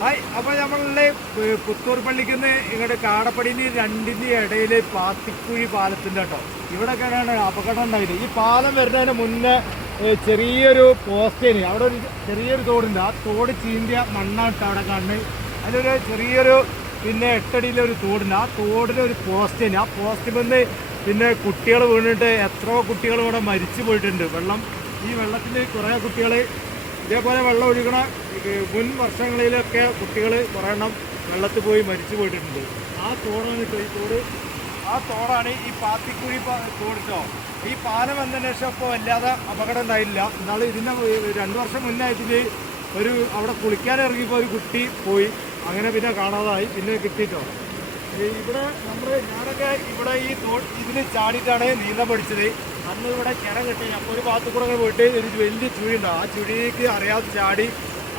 Hi, അപ്പോൾ നമ്മളുടെ പുത്തൂർ പള്ളിക്ക് നിന്ന് ഇങ്ങോട്ട് കാടപ്പടിയിൽ രണ്ടിൻ്റെ ഇടയിൽ പാത്തിക്കുഴി പാലത്തിൻ്റെ കേട്ടോ ഇവിടെയൊക്കെയാണ് അപകടം ഉണ്ടായത്. ഈ പാലം വരുന്നതിന് മുന്നേ ചെറിയൊരു പോസ്റ്റേന് അവിടെ ഒരു ചെറിയൊരു തോടുണ്ട്. ആ തോട് ചീന്തിയ മണ്ണായിട്ട് അവിടെ കാണുന്നത്. അതിലൊരു ചെറിയൊരു പിന്നെ 8 അടിയിലൊരു തോടുണ്ട്. ആ തോടിലൊരു പോസ്റ്റേന്. ആ പോസ്റ്റിൽ നിന്ന് പിന്നെ കുട്ടികൾ വീണിട്ട് എത്രയോ കുട്ടികൾ ഇവിടെ മരിച്ചു പോയിട്ടുണ്ട്. ഈ വെള്ളത്തിൽ കുറേ കുട്ടികൾ ഇതേപോലെ വെള്ളം ഒഴുകണ മുൻ വർഷങ്ങളിലൊക്കെ കുട്ടികൾ കുറേ എണ്ണം വെള്ളത്തിൽ പോയി മരിച്ചു പോയിട്ടുണ്ട്. ആ തോടാണ് കേട്ടോ ഈ തോട്. ആ തോടാണ് ഈ പാത്തിക്കുഴി തോടിട്ടോ. ഈ പാലം വന്നതിന് ശേഷം ഇപ്പോൾ വല്ലാതെ അപകടം ഉണ്ടായില്ല. എന്നാലും ഇതിൻ്റെ 2 വർഷം മുന്നായിട്ട് അവിടെ കുളിക്കാൻ ഇറങ്ങിയപ്പോൾ ഒരു കുട്ടി പോയി. അങ്ങനെ പിന്നെ കാണാതായി. പിന്നെ കിട്ടിയിട്ടോ. ഇവിടെ ഞാനൊക്കെ ഇവിടെ ഈ ഇതിന് ചാടിയിട്ടാണ് നീന്തം പഠിച്ചത്. അന്ന് ഇവിടെ കിണം കിട്ടി. അപ്പോൾ ഒരു ഭാഗത്ത് കൂടെ പോയിട്ട് ഒരു വലിയ ചുഴി ഉണ്ടാവും. ആ ചുഴിക്ക് അറിയാതെ ചാടി.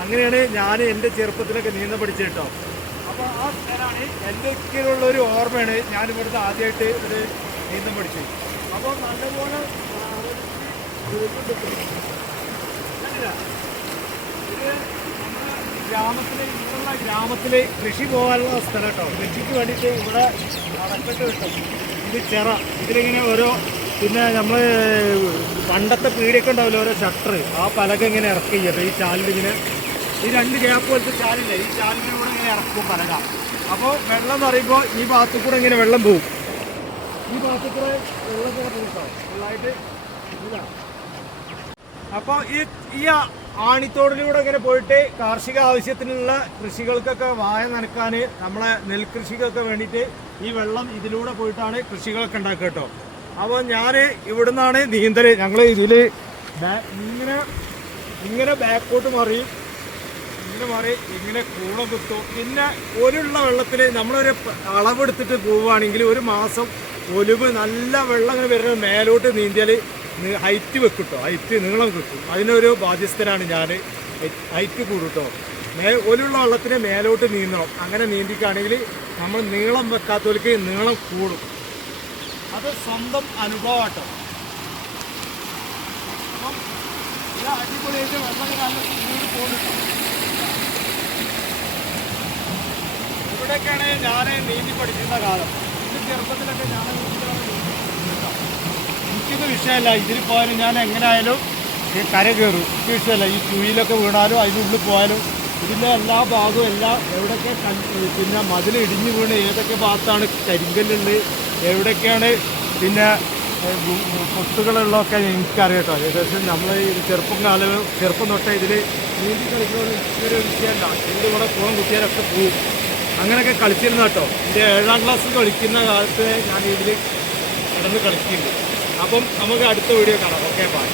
അങ്ങനെയാണ് ഞാൻ എൻ്റെ ചെറുപ്പത്തിലൊക്കെ നീന്തം പഠിച്ചത് കേട്ടോ. അപ്പോൾ ആ സ്ഥലമാണ് എന്തൊക്കെയുള്ളൊരു ഓർമ്മയാണ് ഞാൻ ഇവിടുത്തെ ആദ്യമായിട്ട് ഒരു നീന്തം പഠിച്ചത്. അപ്പോൾ നല്ലപോലെ നമ്മുടെ ഗ്രാമത്തിൽ കൃഷി പോകാനുള്ള സ്ഥലം കേട്ടോ. കൃഷിക്ക് വേണ്ടിയിട്ട് ഇവിടെ അടക്കട്ട് കിട്ടും. ഇത് ചിറ ഇതിലിങ്ങനെ ഓരോ പിന്നെ നമ്മൾ പണ്ടത്തെ പീടിയൊക്കെ ഉണ്ടാവില്ല ഓരോ ഷട്ടർ. ആ പലക ഇങ്ങനെ ഇറക്കി കേട്ടോ. ഈ ചാലിലിങ്ങനെ ഈ 2 ഗ്യാപ്പ് പോലത്തെ ചാലില്ല. ഈ ചാലിലൂടെ ഇങ്ങനെ ഇറക്കും പലക. അപ്പോൾ വെള്ളം എന്ന് പറയുമ്പോൾ ഈ ഭാഗത്തു കൂടെ ഇങ്ങനെ വെള്ളം പോവും. ഈ ഭാഗത്തു കൂടെ വെള്ളം കൂടെ പോയിട്ടോ ഫുള്ളായിട്ട് ഇല്ല. അപ്പോൾ ഈ ആണിത്തോടിലൂടെ ഇങ്ങനെ പോയിട്ട് കാർഷിക ആവശ്യത്തിനുള്ള കൃഷികൾക്കൊക്കെ വായ നനക്കാൻ നമ്മളെ നെൽകൃഷിക്കൊക്കെ വേണ്ടിയിട്ട് ഈ വെള്ളം ഇതിലൂടെ പോയിട്ടാണ് കൃഷികളൊക്കെ ഉണ്ടാക്കുക കേട്ടോ. അപ്പോൾ ഞാൻ ഇവിടുന്നാണ് നീന്തൽ. ഞങ്ങൾ ഇതിൽ ഇങ്ങനെ ബാക്കോട്ട് മറിയും. ഇങ്ങനെ കൂടെ കുത്തും. പിന്നെ ഒലുള്ള വെള്ളത്തിൽ നമ്മളൊരു അളവെടുത്തിട്ട് പോവുകയാണെങ്കിൽ 1 മാസം ഒലിവ് നല്ല വെള്ളം ഇങ്ങനെ വരുന്ന മേലോട്ട് നീന്തിയാൽ ഹൈറ്റ് വെക്കിട്ടോ. ഹൈറ്റ് നീളം കിട്ടും. അതിനൊരു ബാധ്യസ്ഥനാണ് ഞാൻ. ഹൈറ്റ് കൂടും കേട്ടോ. ഒലുള്ള വെള്ളത്തിന് മേലോട്ട് നീന്തണം. അങ്ങനെ നീന്തിക്കുകയാണെങ്കിൽ നമ്മൾ നീളം വെക്കാത്തവർക്ക് നീളം കൂടും. അത് സ്വന്തം അനുഭവം കേട്ടോ. അപ്പം ഇത് അടിപൊളിയായിട്ട് വെള്ളം നല്ല സ്പീഡ് പോകുന്നുണ്ടോ. ഇവിടെയൊക്കെയാണ് ഞാൻ നീന്തി പഠിക്കുന്ന കാലം. ഇത് ചെറുപ്പത്തിലൊക്കെ ഞാൻ എനിക്കിത് വിഷയമല്ല. ഇതിൽ പോയാലും ഞാൻ എങ്ങനെയായാലും കര കയറും. എനിക്ക് വിഷയമല്ല. ഈ ചുഴിയിലൊക്കെ വീണാലും അതിനുള്ളിൽ പോയാലും ഇതിൻ്റെ എല്ലാ ഭാഗവും എവിടെയൊക്കെ പിന്നെ മതിൽ ഇടിഞ്ഞു വീണ് ഏതൊക്കെ ഭാഗത്താണ് കരിങ്കല്ലുണ്ട്, എവിടെയൊക്കെയാണ് പിന്നെ പൊട്ടുകളുള്ളതൊക്കെ എനിക്കറിയാം കേട്ടോ. ഏകദേശം നമ്മൾ ഈ ചെറുപ്പം തൊട്ടേ ഇതിൽ നീന്തി കളിക്കുന്നത് എനിക്കൊരു വിഷയമല്ല. ഇതിൻ്റെ കൂടെ പോകാൻ കുട്ടികളൊക്കെ പോവും. അങ്ങനെയൊക്കെ കളിച്ചിരുന്ന കേട്ടോ. എൻ്റെ 7ാം ക്ലാസ് കളിക്കുന്ന കാലത്ത് ഞാൻ ഇതിൽ കിടന്ന് കളിക്കുന്നുണ്ട്. അപ്പം നമുക്ക് അടുത്ത വീഡിയോ കാണാം. Okay, by.